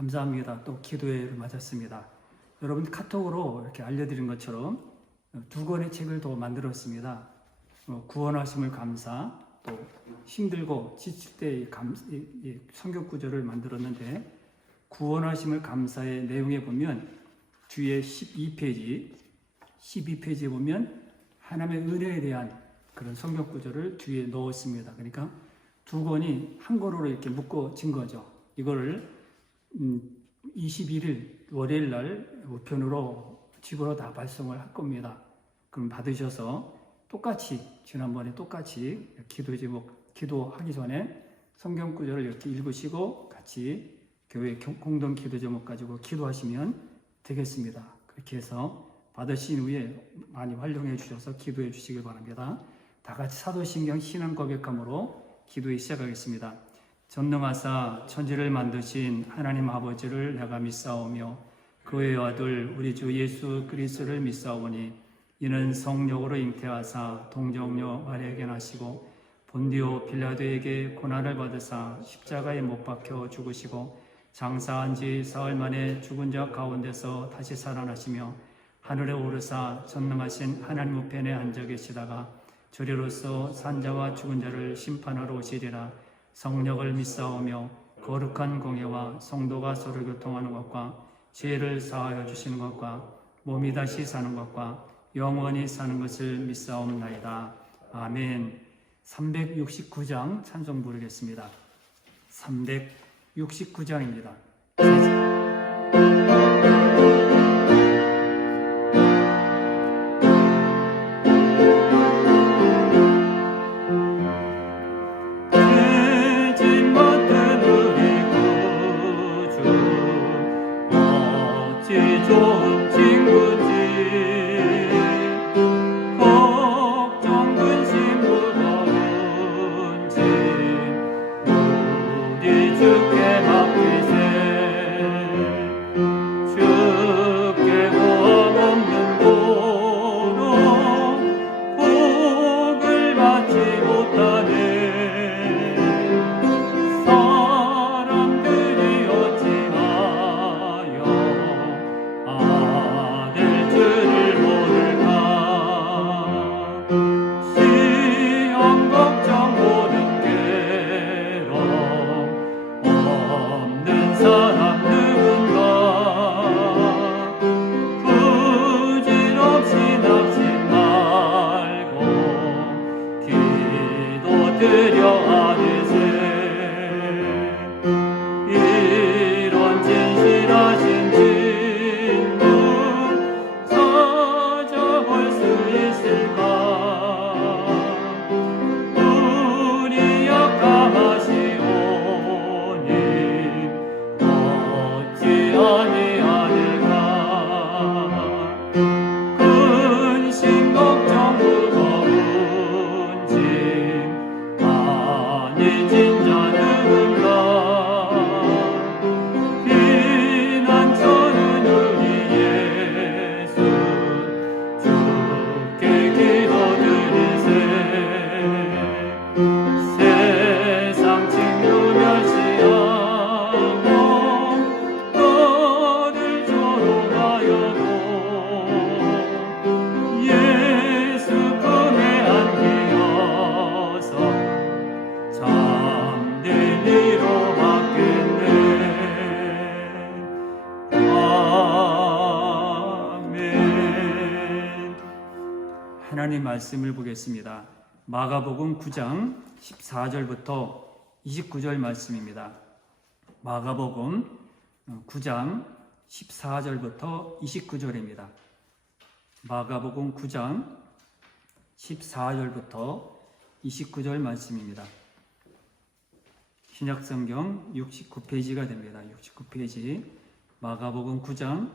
감사합니다. 또 기도회를 맞았습니다. 여러분 카톡으로 이렇게 알려드린 것처럼 두 권의 책을 더 만들었습니다. 구원하심을 감사, 또 힘들고 지칠 때의 성경 구절을 만들었는데, 구원하심을 감사의 내용에 보면 뒤에 12페이지에 보면 하나님의 은혜에 대한 그런 성경 구절을 뒤에 넣었습니다. 그러니까 두 권이 한 권으로 이렇게 묶어진 거죠. 이거를 21일 월요일 날 우편으로 집으로 다 발송을 할 겁니다. 그럼 받으셔서 똑같이 지난번에 똑같이 기도 제목 기도하기 전에 성경 구절을 이렇게 읽으시고 같이 교회 공동 기도 제목 가지고 기도하시면 되겠습니다. 그렇게 해서 받으신 후에 많이 활용해 주셔서 기도해 주시길 바랍니다. 다 같이 사도신경 신앙 고백함으로 기도에 시작하겠습니다. 전능하사 천지를 만드신 하나님 아버지를 내가 믿사오며 그의 아들 우리 주 예수 그리스도를 믿사오니 이는 성령으로 잉태하사 동정녀 마리아에게 나시고 본디오 빌라도에게 고난을 받으사 십자가에 못 박혀 죽으시고 장사한 지 사흘 만에 죽은 자 가운데서 다시 살아나시며 하늘에 오르사 전능하신 하나님 우편에 앉아 계시다가 저리로서 산자와 죽은 자를 심판하러 오시리라. 성령을 믿사오며 거룩한 공예와 성도가 서로 교통하는 것과 죄를 사하여 주시는 것과 몸이 다시 사는 것과 영원히 사는 것을 믿사옵나이다. 아멘. 369장 찬송 부르겠습니다. 369장입니다. 하나님 말씀을 보겠습니다. 마가복음 9장 14절부터 29절 말씀입니다. 마가복음 9장 14절부터 29절입니다. 마가복음 9장 14절부터 29절 말씀입니다. 신약성경 69페이지가 됩니다. 69페이지 마가복음 9장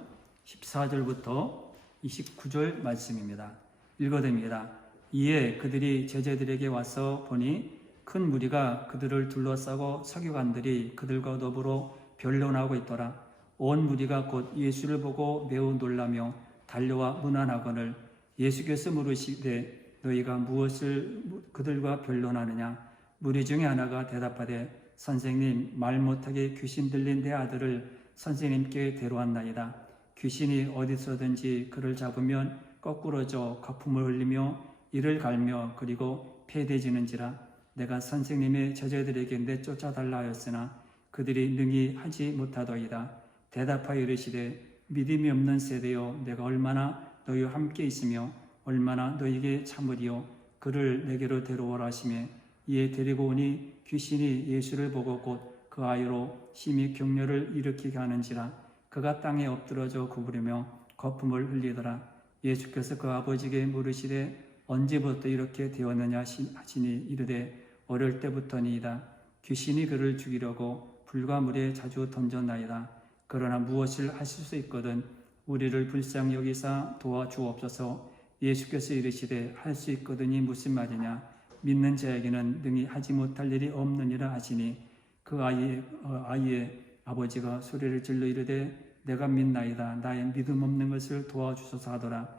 14절부터 29절 말씀입니다. 읽어듭니다. 이에 그들이 제자들에게 와서 보니 큰 무리가 그들을 둘러싸고 서기관들이 그들과 더불어 변론하고 있더라. 온 무리가 곧 예수를 보고 매우 놀라며 달려와 문안하거늘 예수께서 물으시되 너희가 무엇을 그들과 변론하느냐? 무리 중에 하나가 대답하되 선생님, 말 못하게 귀신 들린 내 아들을 선생님께 데려왔나이다. 귀신이 어디서든지 그를 잡으면 거꾸러져 거품을 흘리며 이를 갈며 그리고 폐대지는지라. 내가 선생님의 제자들에게 내쫓아달라 하였으나 그들이 능히 하지 못하더이다. 대답하여 이르시되 믿음이 없는 세대여, 내가 얼마나 너희와 함께 있으며 얼마나 너희에게 참으리요. 그를 내게로 데려오라 하시매 이에 데리고 오니 귀신이 예수를 보고 곧 그 아이로 심히 격려를 일으키게 하는지라. 그가 땅에 엎드러져 구부리며 거품을 흘리더라. 예수께서 그 아버지에게 물으시되 언제부터 이렇게 되었느냐 하시니 이르되 어릴 때부터니이다. 귀신이 그를 죽이려고 불과 물에 자주 던졌나이다. 그러나 무엇을 하실 수 있거든 우리를 불쌍히 여기사 도와주옵소서. 예수께서 이르시되 할 수 있거든이 무슨 말이냐. 믿는 자에게는 능히 하지 못할 일이 없느니라 하시니 그 아이의 아버지가 소리를 질러 이르되 내가 믿나이다. 나의 믿음 없는 것을 도와주소서 하더라.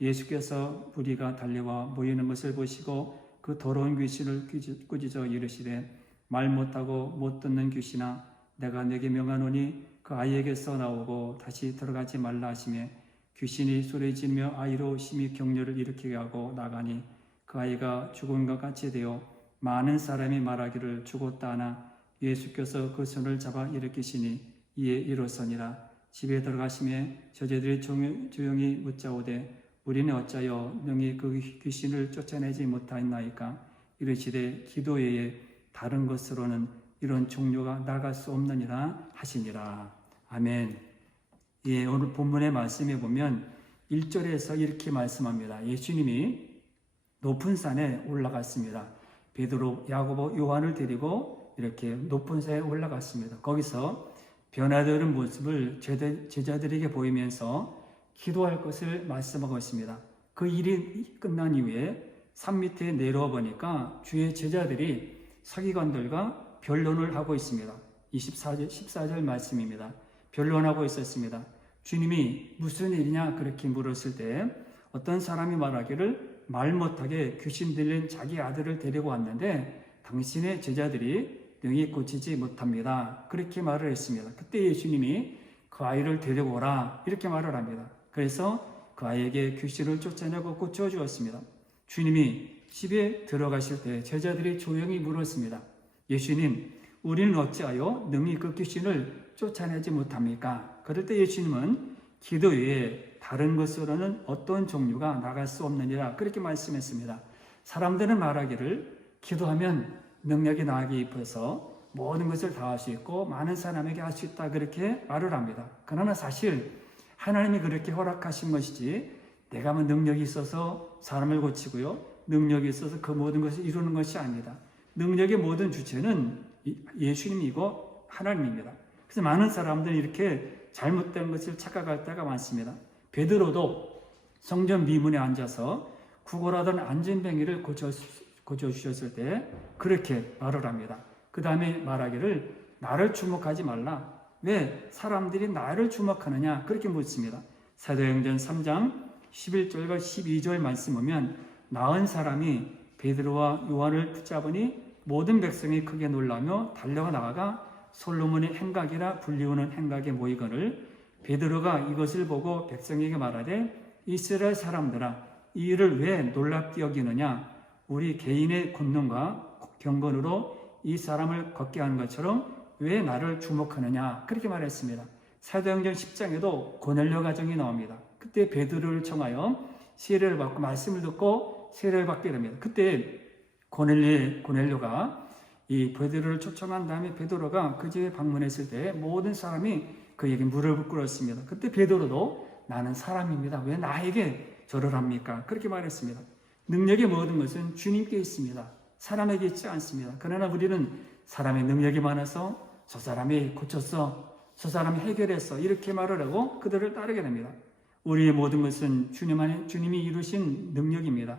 예수께서 무리가 달려와 모이는 것을 보시고 그 더러운 귀신을 꾸짖어 이르시되 말 못하고 못 듣는 귀신아, 내가 내게 명하노니 그 아이에게서 나오고 다시 들어가지 말라 하시며 귀신이 소리지며 아이로 심히 격려를 일으키게 하고 나가니 그 아이가 죽은 것 같이 되어 많은 사람이 말하기를 죽었다 하나 예수께서 그 손을 잡아 일으키시니 이에 일어서니라. 집에 들어가시매 저제들이 조용히 묻자오되 우리는 어찌하여 능히 그 귀신을 쫓아내지 못하였나이까. 이르시되 기도 외에 다른 것으로는 이런 종류가 나갈 수 없느니라 하시니라. 아멘. 예, 오늘 본문의 말씀에 보면 1절에서 이렇게 말씀합니다. 예수님이 높은 산에 올라갔습니다. 베드로, 야고보, 요한을 데리고 이렇게 높은 산에 올라갔습니다. 거기서 변화되는 모습을 제자들에게 보이면서 기도할 것을 말씀하고 있습니다. 그 일이 끝난 이후에 산 밑에 내려와 보니까 주의 제자들이 서기관들과 변론을 하고 있습니다. 14절 말씀입니다. 변론하고 있었습니다. 주님이 무슨 일이냐 그렇게 물었을 때 어떤 사람이 말하기를 말 못하게 귀신 들린 자기 아들을 데리고 왔는데 당신의 제자들이 능히 고치지 못합니다. 그렇게 말을 했습니다. 그때 예수님이 그 아이를 데리고 오라 이렇게 말을 합니다. 그래서 그 아이에게 귀신을 쫓아내고 고쳐주었습니다. 주님이 집에 들어가실 때 제자들이 조용히 물었습니다. 예수님, 우리는 어찌하여 능히 그 귀신을 쫓아내지 못합니까? 그럴 때 예수님은 기도 외에 다른 것으로는 어떤 종류가 나갈 수 없느니라 그렇게 말씀했습니다. 사람들은 말하기를 기도하면 능력이 나에게 입혀서 모든 것을 다 할 수 있고 많은 사람에게 할 수 있다 그렇게 말을 합니다. 그러나 사실 하나님이 그렇게 허락하신 것이지 내가 뭐 능력이 있어서 사람을 고치고요, 능력이 있어서 그 모든 것을 이루는 것이 아닙니다. 능력의 모든 주체는 예수님이고 하나님입니다. 그래서 많은 사람들이 이렇게 잘못된 것을 착각할 때가 많습니다. 베드로도 성전 미문에 앉아서 구걸하던 안진뱅이를 고쳐주셨을 때 그렇게 말을 합니다. 그 다음에 말하기를 나를 주목하지 말라. 왜 사람들이 나를 주목하느냐 그렇게 묻습니다. 사도행전 3장 11절과 12절 말씀 보면 나은 사람이 베드로와 요한을 붙잡으니 모든 백성이 크게 놀라며 달려가 나아가 솔로몬의 행각이라 불리우는 행각에 모이거늘 베드로가 이것을 보고 백성에게 말하되 이스라엘 사람들아 이 일을 왜 놀랍게 여기느냐. 우리 개인의 권능과 경건으로 이 사람을 걷게 한 것처럼 왜 나를 주목하느냐 그렇게 말했습니다. 사도행전 10장에도 고넬료 가정이 나옵니다. 그때 베드로를 청하여 세례를 받고 말씀을 듣고 세례를 받게 됩니다. 그때 고넬료가 이 베드로를 초청한 다음에 베드로가 그 집에 방문했을 때 모든 사람이 그에게 무릎을 꿇었습니다. 그때 베드로도 나는 사람입니다. 왜 나에게 절을 합니까? 그렇게 말했습니다. 능력의 모든 것은 주님께 있습니다. 사람에게 있지 않습니다. 그러나 우리는 사람의 능력이 많아서 저 사람이 고쳤어, 저 사람이 해결했어 이렇게 말을 하고 그들을 따르게 됩니다. 우리의 모든 것은 주님이 이루신 능력입니다.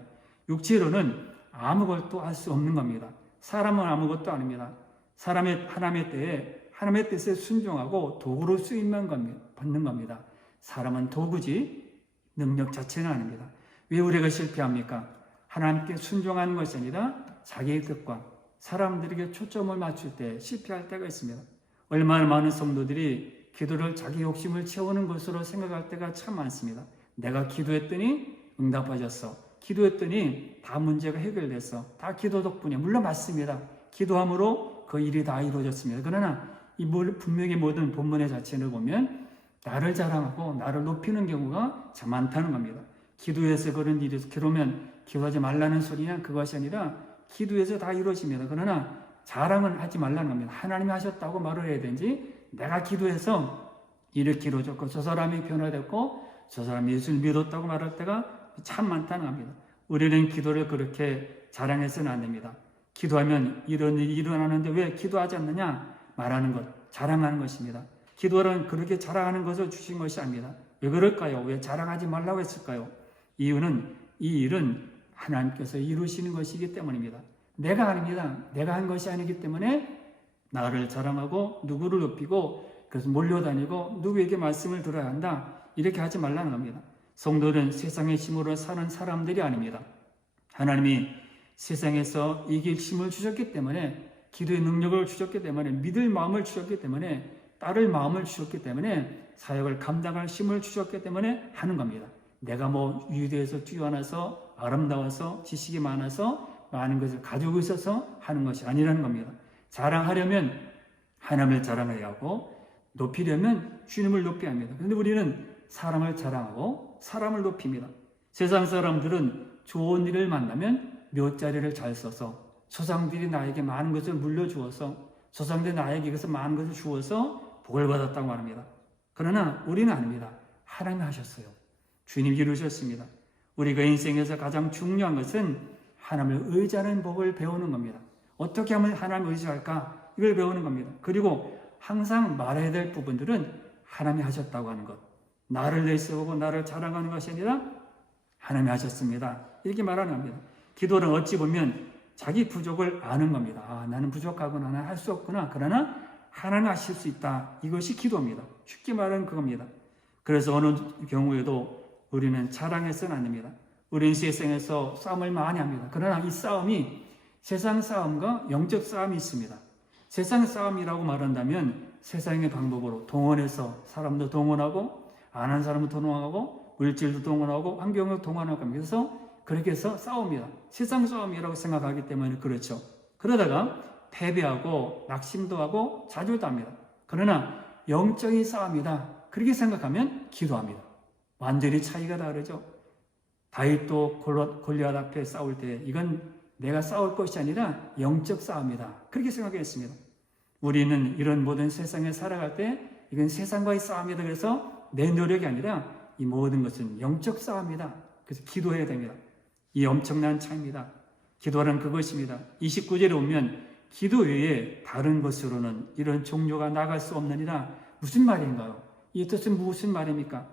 육체로는 아무것도 할 수 없는 겁니다. 사람은 아무것도 아닙니다. 하나님의 때에 하나님의 뜻에 순종하고 도구로 쓰임만 받는 겁니다. 사람은 도구지 능력 자체는 아닙니다. 왜 우리가 실패합니까? 하나님께 순종하는 것이 아니라 자기의 뜻과 사람들에게 초점을 맞출 때 실패할 때가 있습니다. 얼마나 많은 성도들이 기도를 자기 욕심을 채우는 것으로 생각할 때가 참 많습니다. 내가 기도했더니 응답하셨어. 기도했더니 다 문제가 해결됐어. 다 기도 덕분이야. 물론 맞습니다. 기도함으로 그 일이 다 이루어졌습니다. 그러나 이 분명히 모든 본문의 자체를 보면 나를 자랑하고 나를 높이는 경우가 참 많다는 겁니다. 기도해서 그런 일이 그러면 기도하지 말라는 소리냐? 그것이 아니라 기도해서 다 이루어집니다. 그러나 자랑은 하지 말라는 겁니다. 하나님이 하셨다고 말을 해야 되는지 내가 기도해서 이렇게 이루어졌고 저 사람이 변화됐고 저 사람이 예수를 믿었다고 말할 때가 참 많다는 겁니다. 우리는 기도를 그렇게 자랑해서는 안 됩니다. 기도하면 이런 일이 일어나는데 왜 기도하지 않느냐? 말하는 것, 자랑하는 것입니다. 기도는 그렇게 자랑하는 것을 주신 것이 아닙니다. 왜 그럴까요? 왜 자랑하지 말라고 했을까요? 이유는 이 일은 하나님께서 이루시는 것이기 때문입니다. 내가 아닙니다. 내가 한 것이 아니기 때문에 나를 자랑하고 누구를 높이고 그래서 몰려다니고 누구에게 말씀을 들어야 한다. 이렇게 하지 말라는 겁니다. 성도는 세상의 힘으로 사는 사람들이 아닙니다. 하나님이 세상에서 이길 힘을 주셨기 때문에 기도의 능력을 주셨기 때문에 믿을 마음을 주셨기 때문에 따를 마음을 주셨기 때문에 사역을 감당할 힘을 주셨기 때문에 하는 겁니다. 내가 뭐 유대에서 뛰어나서 아름다워서 지식이 많아서 많은 것을 가지고 있어서 하는 것이 아니라는 겁니다. 자랑하려면 하나님을 자랑해야 하고 높이려면 주님을 높여야 합니다. 그런데 우리는 사람을 자랑하고 사람을 높입니다. 세상 사람들은 좋은 일을 만나면 묘자리를 잘 써서 조상들이 나에게 많은 것을 물려주어서 조상들이 나에게 그래서 많은 것을 주어서 복을 받았다고 말합니다. 그러나 우리는 아닙니다. 하나님이 하셨어요. 주님이 이루셨습니다. 우리가 인생에서 가장 중요한 것은 하나님을 의지하는 법을 배우는 겁니다. 어떻게 하면 하나님을 의지할까? 이걸 배우는 겁니다. 그리고 항상 말해야 될 부분들은 하나님이 하셨다고 하는 것. 나를 내세우고 나를 자랑하는 것이 아니라 하나님이 하셨습니다. 이렇게 말하는 겁니다. 기도는 어찌 보면 자기 부족을 아는 겁니다. 아, 나는 부족하구나. 나는 할 수 없구나. 그러나 하나님 하실 수 있다. 이것이 기도입니다. 쉽게 말하는 그겁니다. 그래서 어느 경우에도 우리는 자랑해서는 안 됩니다. 우리는 세상에서 싸움을 많이 합니다. 그러나 이 싸움이 세상 싸움과 영적 싸움이 있습니다. 세상 싸움이라고 말한다면 세상의 방법으로 동원해서 사람도 동원하고 안 한 사람도 동원하고 물질도 동원하고 환경을 동원하고 합니다. 그래서 그렇게 해서 싸웁니다. 세상 싸움이라고 생각하기 때문에 그렇죠. 그러다가 패배하고 낙심도 하고 좌절도 합니다. 그러나 영적인 싸움이다. 그렇게 생각하면 기도합니다. 완전히 차이가 다르죠. 다윗도 골리앗 앞에 싸울 때 이건 내가 싸울 것이 아니라 영적 싸움이다. 그렇게 생각했습니다. 우리는 이런 모든 세상에 살아갈 때 이건 세상과의 싸움이다. 그래서 내 노력이 아니라 이 모든 것은 영적 싸움이다. 그래서 기도해야 됩니다. 이 엄청난 차이입니다. 기도는 그것입니다. 29절에 오면 기도 외에 다른 것으로는 이런 종료가 나갈 수 없느니라. 무슨 말인가요? 이 뜻은 무슨 말입니까?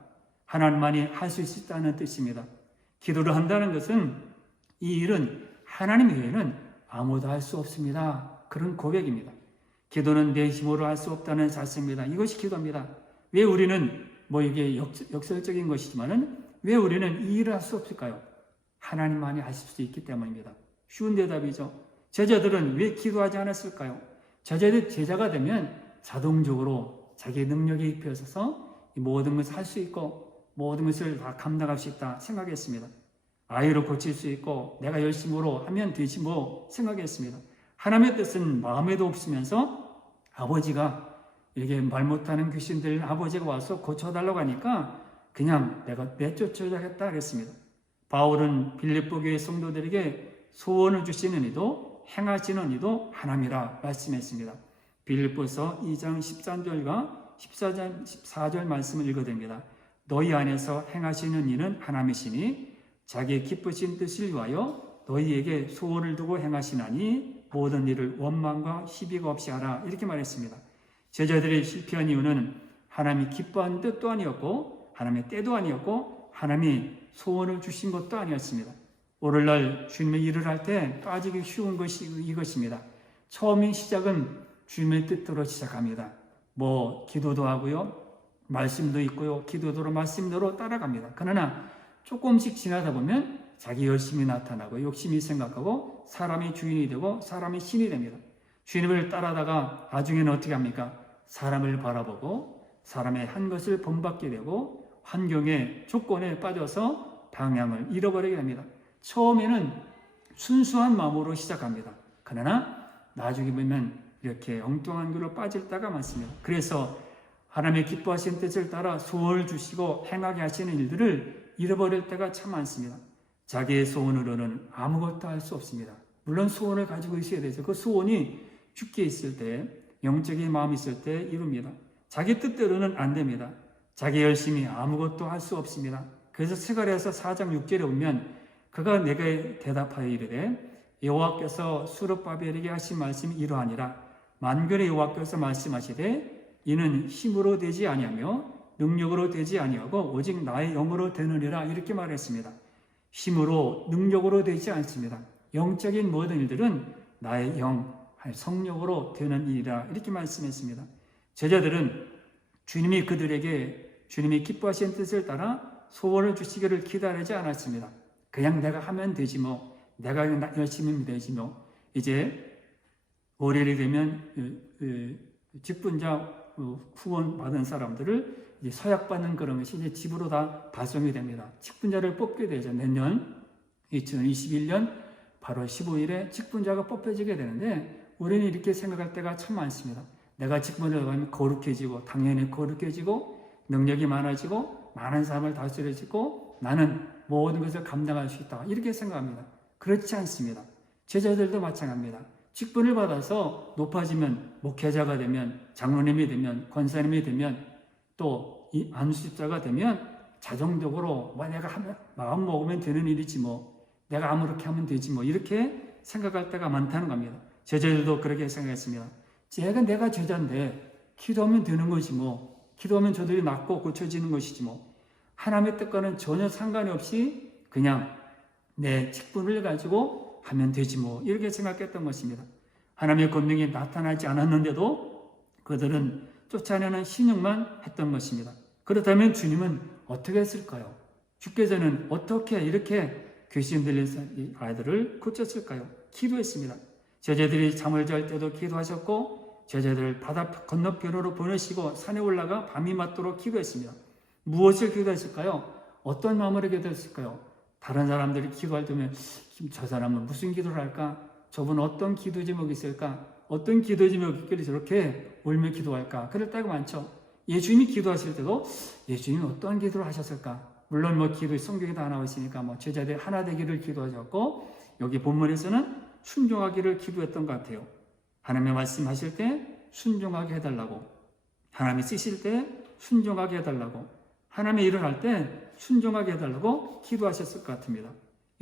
하나님만이 할 수 있다는 뜻입니다. 기도를 한다는 것은 이 일은 하나님 외에는 아무도 할 수 없습니다. 그런 고백입니다. 기도는 내 힘으로 할 수 없다는 자세입니다. 이것이 기도입니다. 왜 우리는 이게 역설적인 것이지만은 왜 우리는 이 일을 할 수 없을까요? 하나님만이 하실 수 있기 때문입니다. 쉬운 대답이죠. 제자들은 왜 기도하지 않았을까요? 제자가 되면 자동적으로 자기의 능력에 입혀서 모든 것을 할 수 있고 모든 것을 다 감당할 수 있다 생각했습니다. 아이를 고칠 수 있고 내가 열심으로 하면 되지 생각했습니다. 하나님의 뜻은 마음에도 없으면서 아버지가 이렇게 말 못하는 귀신들 아버지가 와서 고쳐달라고 하니까 그냥 내가 내쫓으려겠다 그랬습니다. 바울은 빌립보 교회 성도들에게 소원을 주시는 이도 행하시는 이도 하나님이라 말씀했습니다. 빌립보서 2장 13절과 14절 말씀을 읽어드립니다. 너희 안에서 행하시는 이는 하나님이시니 자기의 기쁘신 뜻을 위하여 너희에게 소원을 두고 행하시나니 모든 일을 원망과 시비가 없이 하라. 이렇게 말했습니다. 제자들이 실패한 이유는 하나님이 기뻐하는 뜻도 아니었고 하나님의 때도 아니었고 하나님이 소원을 주신 것도 아니었습니다. 오늘날 주님의 일을 할 때 빠지기 쉬운 것이 이것입니다. 처음인 시작은 주님의 뜻대로 시작합니다. 기도도 하고요. 말씀도 있고요. 기도대로 말씀대로 따라갑니다. 그러나 조금씩 지나다 보면 자기 열심이 나타나고 욕심이 생각하고 사람이 주인이 되고 사람이 신이 됩니다. 주님을 따라다가 나중에는 어떻게 합니까? 사람을 바라보고 사람의 한 것을 본받게 되고 환경의 조건에 빠져서 방향을 잃어버리게 됩니다. 처음에는 순수한 마음으로 시작합니다. 그러나 나중에 보면 이렇게 엉뚱한 길로 빠질 때가 많습니다. 그래서 하나님의 기뻐하시는 뜻을 따라 소원을 주시고 행하게 하시는 일들을 잃어버릴 때가 참 많습니다. 자기의 소원으로는 아무것도 할 수 없습니다. 물론 소원을 가지고 있어야 되죠. 그 소원이 죽게 있을 때, 영적인 마음이 있을 때 이룹니다. 자기 뜻대로는 안 됩니다. 자기 열심히 아무것도 할 수 없습니다. 그래서 스가랴서 4장 6절에 보면 그가 내게 대답하여 이르되 여호와께서 수르바벨에게 하신 말씀이 이러하니라. 만군의 여호와께서 말씀하시되 이는 힘으로 되지 아니하며 능력으로 되지 아니하고 오직 나의 영으로 되느니라. 이렇게 말했습니다. 힘으로 능력으로 되지 않습니다. 영적인 모든 일들은 나의 영, 성령으로 되는 일이라. 이렇게 말씀했습니다. 제자들은 주님이 그들에게 주님이 기뻐하신 뜻을 따라 소원을 주시기를 기다리지 않았습니다. 그냥 내가 하면 되지 뭐, 내가 열심히 하면 되지 뭐. 이제 월요일이 되면 직분자 후원 받은 사람들을 이제 서약받는 그런 것이 이제 집으로 다 발송이 됩니다. 직분자를 뽑게 되죠. 내년 2021년 8월 15일에 직분자가 뽑혀지게 되는데 우리는 이렇게 생각할 때가 참 많습니다. 내가 직분을 가면 거룩해지고 당연히 거룩해지고 능력이 많아지고 많은 사람을 다스려지고 나는 모든 것을 감당할 수 있다. 이렇게 생각합니다. 그렇지 않습니다. 제자들도 마찬가지입니다. 직분을 받아서 높아지면 목회자가 되면 장로님이 되면 권사님이 되면 또 이 안수집사가 되면 자동적으로 뭐 내가 하면 마음 먹으면 되는 일이지 뭐 내가 아무렇게 하면 되지 뭐 이렇게 생각할 때가 많다는 겁니다. 제자들도 그렇게 생각했습니다. 내가 제자인데 기도하면 되는 거지 뭐 기도하면 저들이 낫고 고쳐지는 것이지 뭐 하나님의 뜻과는 전혀 상관이 없이 그냥 내 직분을 가지고 하면 되지 뭐 이렇게 생각했던 것입니다. 하나님의 권능이 나타나지 않았는데도 그들은 쫓아내는 신용만 했던 것입니다. 그렇다면 주님은 어떻게 했을까요? 주께서는 어떻게 이렇게 귀신 들린 아이들을 고쳤을까요? 기도했습니다. 제자들이 잠을 잘 때도 기도하셨고 제자들을 바다 건너편으로 보내시고 산에 올라가 밤이 맞도록 기도했습니다. 무엇을 기도했을까요? 어떤 마음으로 기도했을까요? 다른 사람들이 기도할 때면 저 사람은 무슨 기도를 할까? 저분 어떤 기도 제목이 있을까? 어떤 기도 제목이 있길래 저렇게 울며 기도할까? 그럴 때가 많죠. 예수님이 기도하실 때도 예수님이 어떤 기도를 하셨을까? 물론 뭐 기도 성경에 다 나와 있으니까 뭐 제자들 하나 되기를 기도하셨고 여기 본문에서는 순종하기를 기도했던 것 같아요. 하나님의 말씀하실 때 순종하게 해달라고, 하나님이 쓰실 때 순종하게 해달라고, 하나님의 일을 할 때 순종하게 해달라고 기도하셨을 것 같습니다.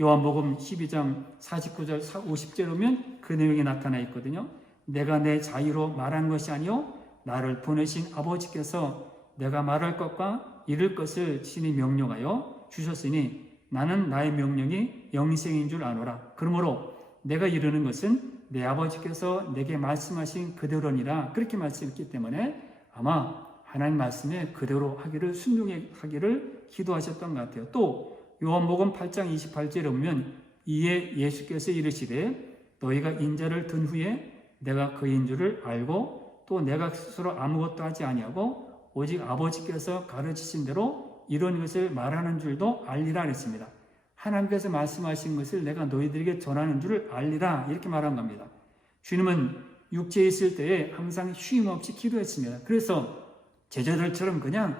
요한복음 12장 49절 50절 오면 그 내용이 나타나 있거든요. 내가 내 자유로 말한 것이 아니요 나를 보내신 아버지께서 내가 말할 것과 이룰 것을 친히 명령하여 주셨으니 나는 나의 명령이 영생인 줄 아노라. 그러므로 내가 이루는 것은 내 아버지께서 내게 말씀하신 그대로니라. 그렇게 말씀했기 때문에 아마 하나님 말씀에 그대로 하기를 순종하기를 기도하셨던 것 같아요. 또 요한복음 8장 28절에 보면 이에 예수께서 이르시되 너희가 인자를 든 후에 내가 그인 줄을 알고 또 내가 스스로 아무것도 하지 아니하고 오직 아버지께서 가르치신 대로 이런 것을 말하는 줄도 알리라 했습니다. 하나님께서 말씀하신 것을 내가 너희들에게 전하는 줄을 알리라 이렇게 말한 겁니다. 주님은 육체에 있을 때에 항상 쉼 없이 기도했습니다. 그래서 제자들처럼 그냥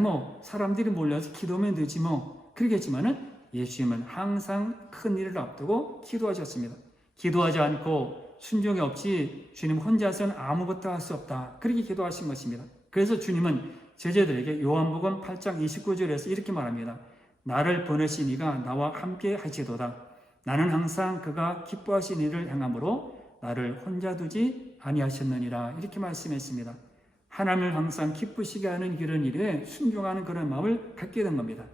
뭐 사람들이 몰려서 기도하면 되지 뭐 그러겠지만은 예수님은 항상 큰 일을 앞두고 기도하셨습니다. 기도하지 않고 순종이 없이 주님 혼자서는 아무것도 할 수 없다. 그렇게 기도하신 것입니다. 그래서 주님은 제자들에게 요한복음 8장 29절에서 이렇게 말합니다. 나를 보내신 이가 나와 함께 하시도다. 나는 항상 그가 기뻐하신 일을 행함으로 나를 혼자 두지 아니하셨느니라. 이렇게 말씀했습니다. 하나님을 항상 기쁘시게 하는 그런 일에 순종하는 그런 마음을 갖게 된 겁니다.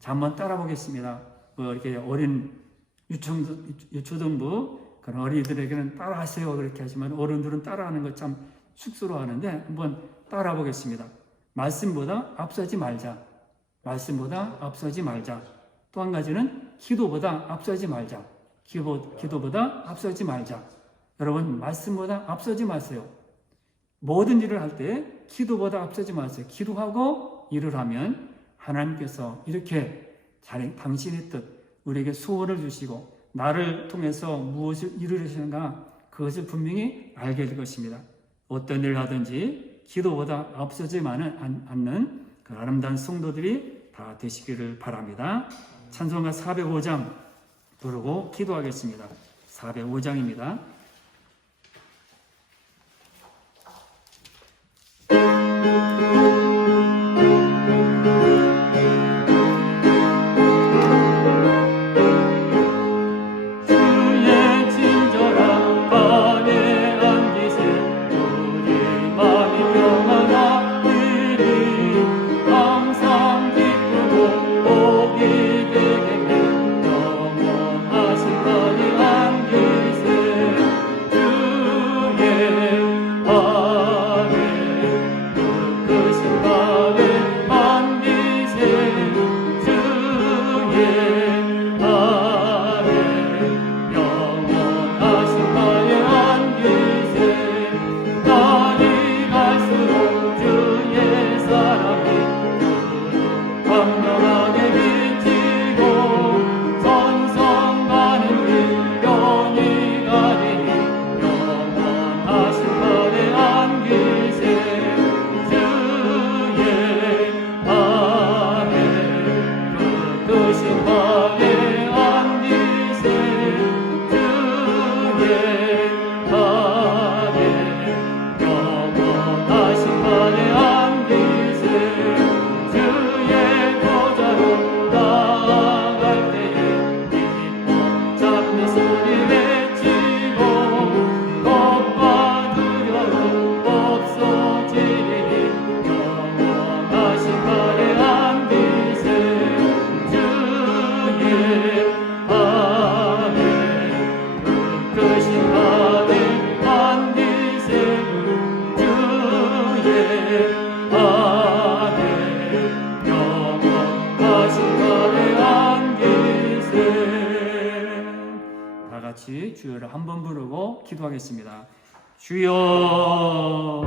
자, 한번 따라 보겠습니다. 이렇게 어린 유초등부 그런 어린이들에게는 따라하세요 그렇게 하지만 어른들은 따라하는 것 참 쑥스러워하는데 한번 따라 보겠습니다. 말씀보다 앞서지 말자. 말씀보다 앞서지 말자. 또 한 가지는 기도보다 앞서지 말자. 기도보다 앞서지 말자. 여러분 말씀보다 앞서지 마세요. 모든 일을 할 때 기도보다 앞서지 마세요. 기도하고 일을 하면 하나님께서 이렇게 당신의 뜻, 우리에게 소원을 주시고 나를 통해서 무엇을 이루시는가 그것을 분명히 알게 될 것입니다. 어떤 일을 하든지 기도보다 앞서지만은 않는 그 아름다운 성도들이 다 되시기를 바랍니다. 찬송가 405장 부르고 기도하겠습니다. 405장입니다. 주여를 한번 부르고 기도하겠습니다. 주여